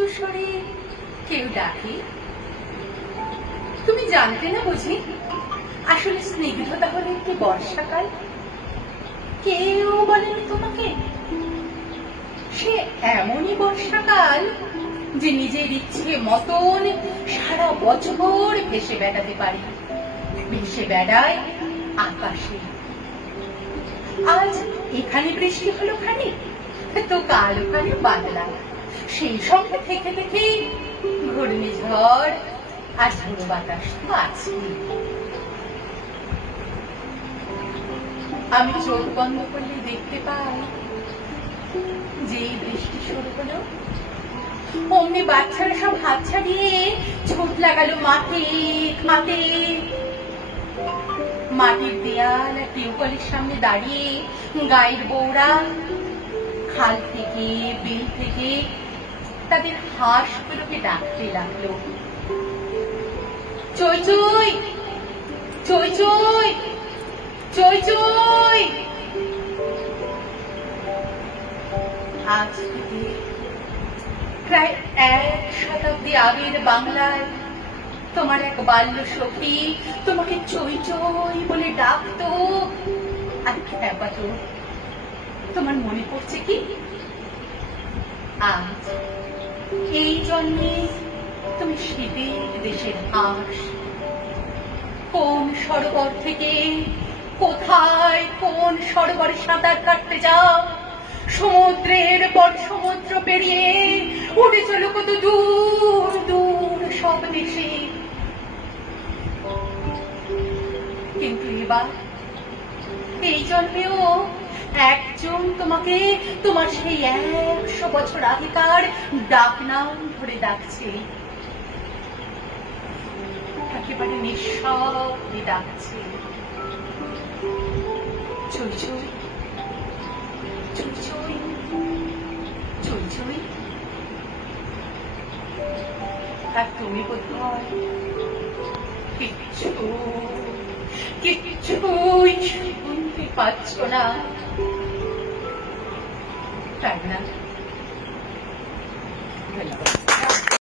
উচ্চ স্বরে কেউ ডাকে। তুমি জানতে না বুঝি আসলে স্নিগ্ধতা হলো একটি বর্ষাকাল? কেউ বলেনি তোমাকে? সে এমনই বর্ষাকাল যে নিজের ইচ্ছে মতন সারা বছর ভেসে বেড়াতে পারে, ভেসে বেড়ায় আকাশে। আজ এখানে বৃষ্টি হলো খানিক, তো কাল ওখানে বাদলা, সেই সঙ্গে থেকে থেকে ঘূর্ণিঝড় আর ঝোড়ো বাতাস তো আছে। আমি চোখ বন্ধ করলে দেখতে পাই যেই বৃষ্টি শুরু হলো অমনি বাচ্চারা সব হাত ছাড়িয়ে ছুট লাগালো মাঠে খাতে। মাটির দেয়াল আর টিউবওয়েলের সামনে দাঁড়িয়ে গায়ের বউরা খাল থেকে বিল থেকে তাদের হাঁসগুলোকে ডাকতে লাগলো, চই চই চই চই চই চই। আজ থেকে প্রায় 1 শতাব্দী আগের বাংলায় তোমার এক বাল্য সখী তোমাকে চই চই বলে ডাকতো আর খেপাতো। তোমার মনে পড়ছে কি? আজ এই জন্মে তুমি শীতের দেশের হাঁস। কোন সরোবর থেকে কোথায় কোন সরোবরে সাঁতার কাটতে যাও, সমুদ্রের পর সমুদ্র পেরিয়ে উড়ে চলো কত দূর দূর সব দেশে। কিন্তু এবার এই জন্মেও একজন তোমাকে তোমার সেই 100 বছর আগেকার ডাক নাম ধরে ডাকছে, একেবারে নিঃশব্দে ডাকছে, চই চই চই চই চই চই। আর তুমি বোধহয় কিচ্ছু কিচ্ছুই শুনতে পাচ্ছ না, তাই না?